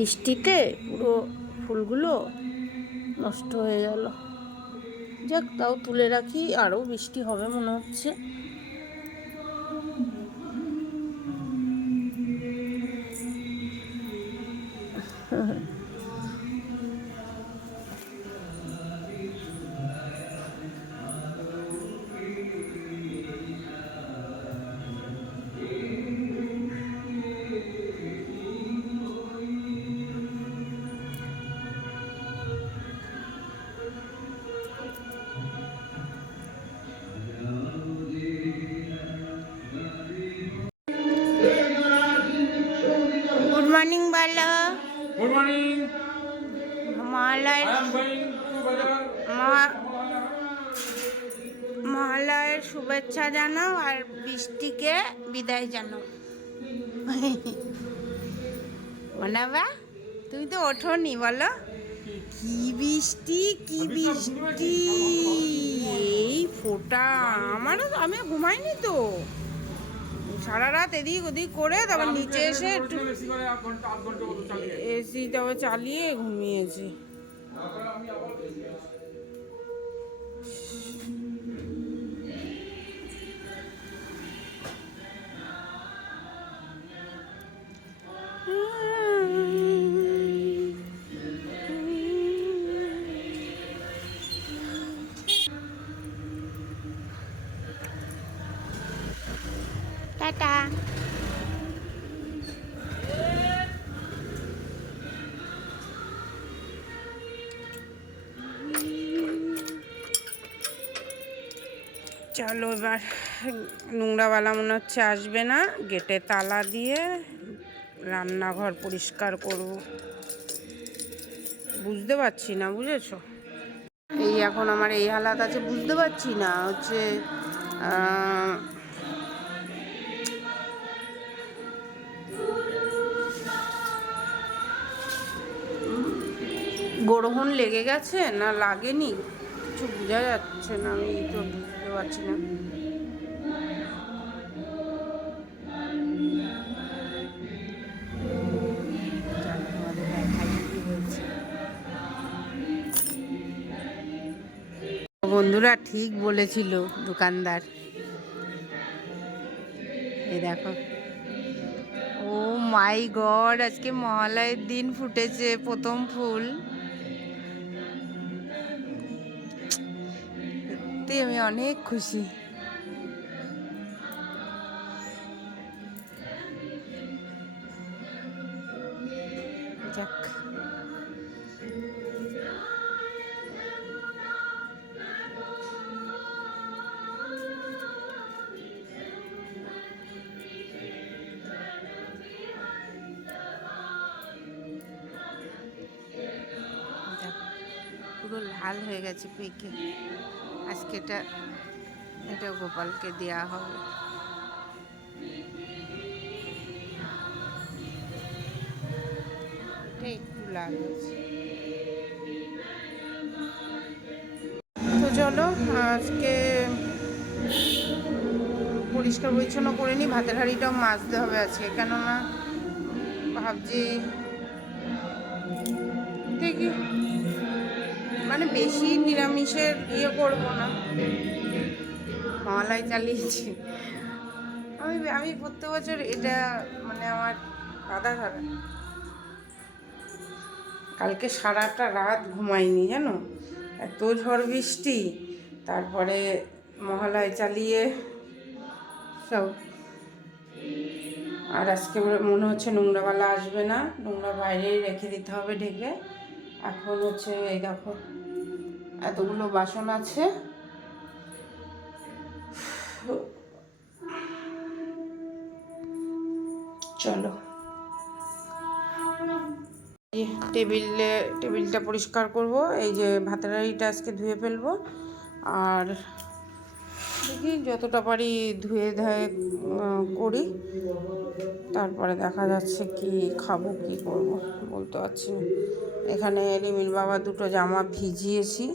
বৃষ্টিতে পুরো ফুলগুলো নষ্ট হয়ে গেল। যাক, তাও তুলে রাখি, আরও বৃষ্টি হবে মনে হচ্ছে। বৃষ্টিকে বিদায় জানাও বাবা তুমি তো ওঠোনি বলো। কি বৃষ্টি কি বৃষ্টি। এই ফোটা আমারও আমি ঘুমাইনি তো। সারা রাত এদিক ওদিক করে তারপর নিচে এসে একটু এসি তারপর চালিয়ে ঘুমিয়েছি। চলো এবার নোংরাওয়ালা মনে হচ্ছে আসবে না। গেটে তালা দিয়ে রান্নাঘর পরিষ্কার করব। বুঝতে পারছি না, বুঝেছ? এই এখন আমার এই হালাত আছে, বুঝতে পারছি না। হচ্ছে গ্রহণ লেগে গেছে না লাগেনি? কিছু বোঝা যাচ্ছে না, আমি তো বুঝতে পারছি না। বন্ধুরা ঠিক বলেছিল দোকানদার। এই দেখো। ও মাই গড, আজকে মহালয়ের দিন ফুটেছে প্রথম ফুল। সত্যি আমি অনেক খুশি। যাক। পুরো লাল হয়ে গেছে পেকে। আজকে এটা এটা গোপালকে দেওয়া হবে। তো চলো, আজকে পরিষ্কার পরিচ্ছন্ন করে নিই ভাতের হাঁড়িটাও মাজতে হবে আজকে। কেননা, ভাবছি বেশি নিরামিষের ইয়ে করব না। মহালয় চালিয়েছি। আমি আমি প্রত্যেক বছর এটা মানে আমার বাধা ধরা। কালকে সারাটা রাত ঘুমাইনি জানো? এত ঝড় বৃষ্টি তারপরে মহালয় চালিয়ে সব। আর আজকে মনে হচ্ছে নোংরাওয়ালা আসবে না নোংরা বাইরেই রেখে দিতে হবে ঢেকে। এখন হচ্ছে এই দেখো এতগুলো বাসন আছে। চলো। টেবিলে, টেবিলটা পরিষ্কার করব। এই যে ভাতের হাঁড়িটা আজকে ধুয়ে ফেলব। আর দেখি যতটা পারি ধুয়ে ধায়ে করি। তারপরে দেখা যাচ্ছে কি খাব, কি করব, বলতে পারছি না। এখানে রিমিল বাবা দুটো জামা ভিজিয়েছি।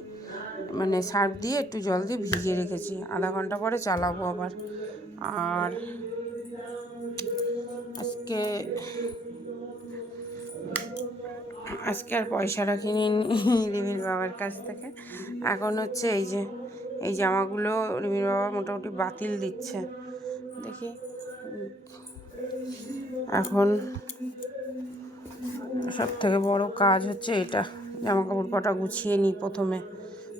মানে সার্ফ দিয়ে একটু জল দিয়ে ভিজিয়ে রেখেছি। আধা ঘণ্টা পরে চালাবো আবার। আর আজকে আজকে আর পয়সা রাখিনি রিমির বাবার কাছ থেকে। এখন হচ্ছে এই যে, এই জামাগুলো রিমির বাবা মোটামুটি বাতিল দিচ্ছে। দেখি। এখন সব থেকে বড় কাজ হচ্ছে এটা। জামা কাপড় কটা গুছিয়ে নিই প্রথমে।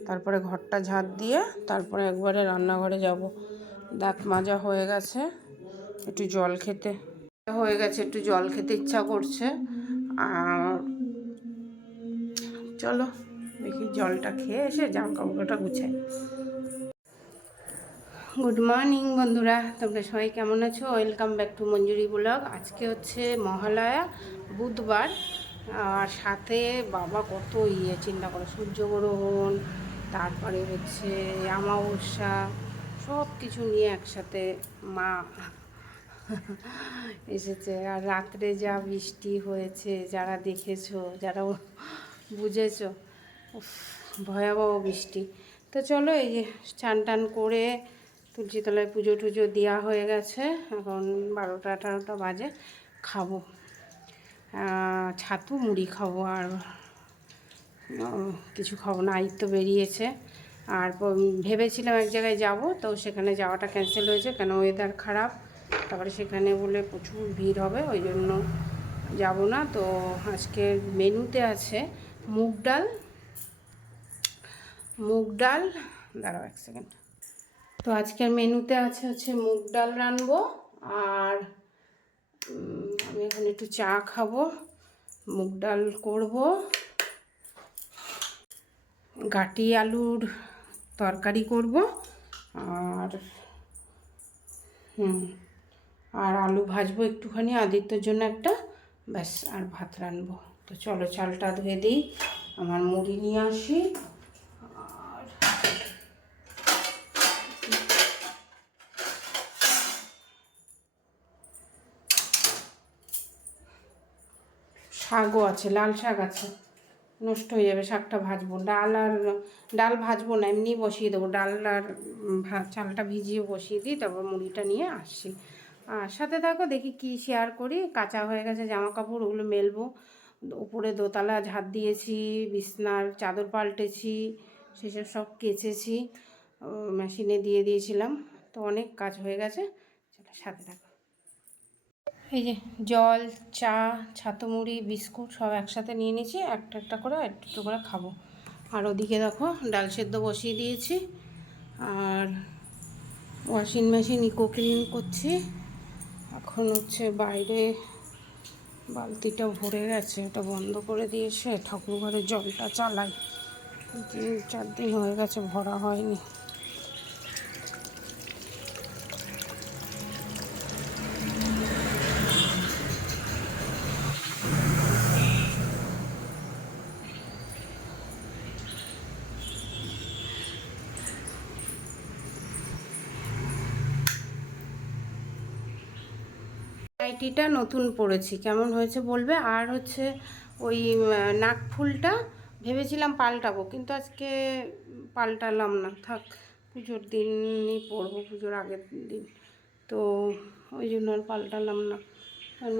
তারপরে ঘরটা ঝাঁট দিয়ে তারপরে একবারে রান্নাঘরে যাব। দাঁত মাজা হয়ে গেছে। একটু জল খেতে। হয়ে গেছে, একটু জল খেতে ইচ্ছা করছে। আর চলো, দেখি জলটা খেয়ে এসে জামা কাপড়টা গুছাই। গুড মর্নিং বন্ধুরা। তোমরা সবাই কেমন আছো? Welcome back to Manjuri blog. আজকে হচ্ছে মহালয়া, বুধবার। আর সাথে বাবা কত ইয়ে চিন্তা করো সূর্যগ্রহণ তারপরে হচ্ছে অমাবস্যা সব কিছু নিয়ে একসাথে মা এসেছে। আর রাত্রে যা বৃষ্টি হয়েছে, যারা দেখেছ, যারা বুঝেছ ভয়াবহ বৃষ্টি। তো চলো এই যে চান টান করে তুলসীতলায় পুজো টুজো দেওয়া হয়ে গেছে। এখন বারোটা আঠারোটা বাজে, খাব। ছাতু, মুড়ি খাব আর কিছু খাব না আই তো বেরিয়েছে। আর ভেবেছিলাম এক জায়গায় যাব, তো সেখানে যাওয়াটা ক্যান্সেল হয়েছে, কেন ওয়েদার খারাপ? তারপরে সেখানে বলে প্রচুর ভিড় হবে, ওই জন্য যাব না। তো আজকের মেনুতে আছে মুগ ডাল মুগ ডাল, দাঁড়াও এক সেকেন্ড তো আজকের মেনুতে আছে হচ্ছে মুগ ডাল রানবো, আর আমি এখন একটু চা খাব, মুগ ডাল করব। গাটি আলুর তরকারি করব আর, হুম, আর আলু ভাজবো একটুখানি আদিত্যর জন্য একটা, ব্যাস, আর ভাত রানবো তো চলো, চালটা ধুয়ে দিই, আমার মুড়ি নিয়ে আসি, আর শাকও আছে, লাল শাক আছে। নষ্ট হয়ে যাবে, শাকটা ভাজবো। ডাল আর ডাল ভাজবো না এমনি বসিয়ে দেবো। ডাল আর চালটা ভিজিয়ে বসিয়ে দিই, তারপর মুড়িটা নিয়ে আসছি। আর সাথে থাকো, দেখি কি শেয়ার করি। কাঁচা হয়ে গেছে জামা কাপড় ওগুলো মেলবো। উপরে দোতলা ঝাঁট দিয়েছি, বিছনার চাদর পাল্টেছি, সেসব সব কেচেছি। মেশিনে দিয়ে দিয়েছিলাম। তো অনেক কাজ হয়ে গেছে। চলো সাথে থাকো। এই যে জল, চা ছাতু মুড়ি বিস্কুট সব একসাথে নিয়ে নিয়েছি, একটা একটা করে একটু একটু করে খাব। আর ওদিকে দেখো ডাল সেদ্ধ বসিয়ে দিয়েছি, আর ওয়াশিং মেশিন ইকো ক্লিন করছি। এখন হচ্ছে বাইরে বালতিটা ভরে গেছে ওটা বন্ধ করে দিয়েছে ঠাকুর ঘরে জলটা চালাই। তিন চার দিন হয়ে গেছে, ভরা হয়নি। নাইটিটা নতুন পরেছি কেমন হয়েছে বলবে? আর হচ্ছে ওই নাক ফুলটা ভেবেছিলাম পাল্টাবো, কিন্তু আজকে পাল্টালাম না। থাক, পুজোর দিনই পরবো পুজোর আগের দিন। তো ওই জন্য আর পাল্টালাম না। কেন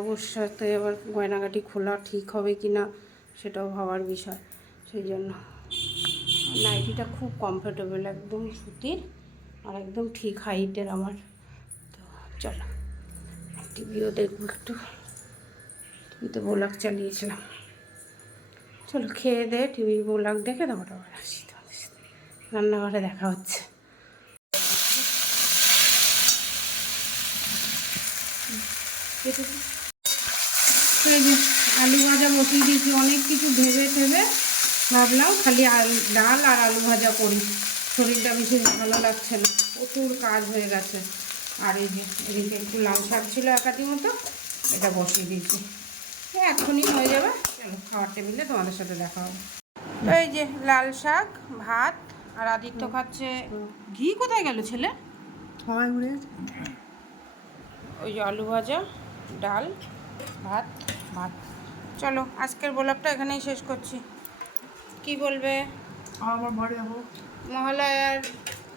অবস্যাতে আবার গয়নাগাটি খোলা ঠিক হবে কি না, সেটাও ভাবার বিষয়। সেই জন্য। নাইটিটা খুব কমফোর্টেবল একদম সুতির, আর একদম ঠিক হাইটের আমার। তো চলো। টিভিও দেখব একটু। টিভিতে বোলাক চালিয়েছিলাম। চলো খেয়ে দে, টিভি বোলাক দেখে তারপর আবার আসি তোমাদের সাথে। রান্নাঘরে দেখা হচ্ছে। আলু ভাজা বসিয়ে দিয়েছি, অনেক কিছু ভেবে ভেবে ভাবলাম খালি ডাল আর আলু ভাজা করি। শরীরটা বিশেষ ভালো লাগছে না, প্রচুর কাজ হয়ে গেছে। আর এই যে এদিকে একটু লাল শাক ছিল একাটি মতো এটা বসিয়ে দিয়েছি। এক্ষুনি হয়ে যাবে। চলো খাওয়ার টেবিলে তোমাদের সাথে দেখা হবে। এই যে লাল শাক ভাত আর আদিত্য খাচ্ছে ঘি। কোথায় গেল ছেলে? ওই যে আলু ভাজা ডাল ভাত ভাত। চলো আজকের ব্লগটা এখানেই শেষ করছি। কি বলবে? আমার মহালয়ার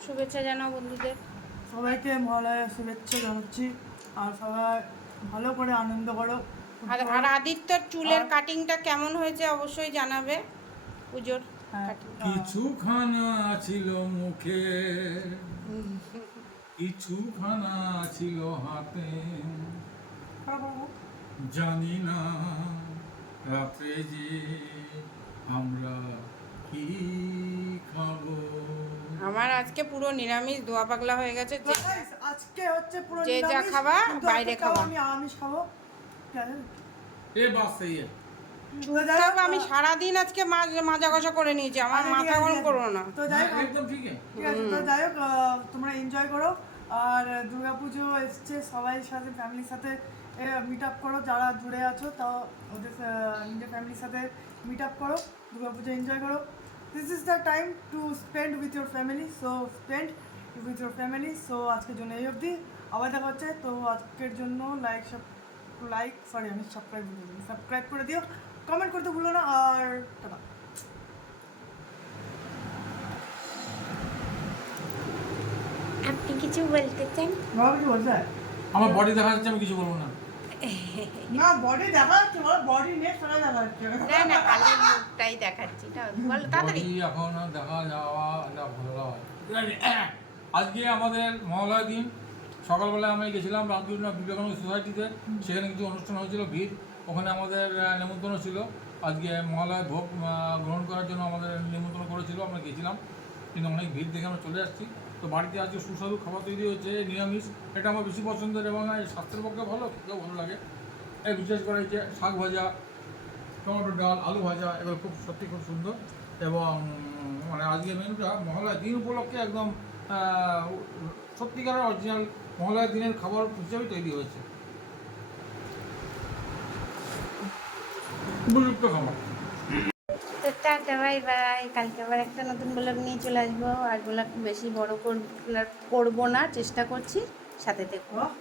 শুভেচ্ছা জানাও বন্ধুদের। সবাইকে মহালয়ার শুভেচ্ছা জানাচ্ছি। আর সবাই ভালো করে আনন্দ করো। আর আর আদিত্যর চুলের কাটিংটা কেমন হয়েছে অবশ্যই জানাবে পুজোর হ্যাঁ। কিছু খানা ছিল মুখে কিছু খানা ছিল হাতে। জানি না রাত্রে যে আমরা কি খাব। আমার আজকে পুরো নিরামিষ দোয়া পাগলা হয়ে গেছে। যে আজকে হচ্ছে পুরো যে যা খাবা, বাইরে খাবা। আমি আমিষ খাব। এ বাস তাও হোক, আমি সারাদিন আজকে মাজা কষা করে নিয়েছি আমার মাথা গরম করো না। তো যাই হোক একদম ঠিক আছে তো যাই হোক তোমরা এনজয় করো। আর দুর্গাপুজো এসছে সবাই সাথে ফ্যামিলির সাথে মিট আপ করো যারা দূরে আছো তা ওদের নিজের ফ্যামিলির সাথে মিট আপ করো দুর্গাপুজো এনজয় করো। This is the time to spend with your family so spend with your family so আজকের জন্য এই অবধি। আবার দেখা হচ্ছে। তো আজকের জন্য লাইক সব লাইক সরি আমি সাবস্ক্রাইব করে দিই। সাবস্ক্রাইব করে দিও। কমেন্ট করতে ভুলো না। আর টাটা। আপনি কিছু বলতে চান? বাবা কিছু বলতে আমার বডি দেখা যাচ্ছে আমি কিছু বলব না। না বডি দেখা যাচ্ছে বল বডি নেই সোজা দেখা যাচ্ছে। না না খালি মুখটাই দেখাচ্ছি। না বল তাড়াতাড়ি। বডি এখন আর দেখা যাওয়া এটা ভালো হয় আজকে আমাদের মহালয়ার দিন। সকালবেলায় আমি গেছিলাম রামকৃষ্ণ বিবেকানন্দ সোসাইটিতে। সেখানে কিছু অনুষ্ঠান হয়েছিল ভিড়। ওখানে আমাদের নেমন্তন্ন ছিল। আজকে মহালয়ার ভোগ গ্রহণ করার জন্য আমাদের নিমন্ত্রণ করেছিল আমরা গেছিলাম। কিন্তু অনেক ভিড় দেখে আমরা চলে আসছি। তো বাড়িতে আজকে সুস্বাদু খাবার তৈরি হচ্ছে নিরামিষ। এটা আমার বেশি পছন্দের এবং স্বাস্থ্যের পক্ষে ভালো, খেতেও ভালো লাগে। এই বিশেষ করে যে শাক ভাজা, টমেটো ডাল, আলু ভাজা, এগুলো খুব সত্যি খুব সুন্দর। এবং মানে আজকে মেনুটা মহালয়ার দিন উপলক্ষে একদম সত্যিকারের অরিজিনাল মহালয়ার দিনের খাবার হিসেবে তৈরি হয়েছে। উপযুক্ত খাবার। Tata bye bye. কালকে আবার একটা নতুন ব্লগ নিয়ে চলে আসব। আর ব্লগ বেশি বড় করব না, চেষ্টা করছি। সাথে দেখো বাহ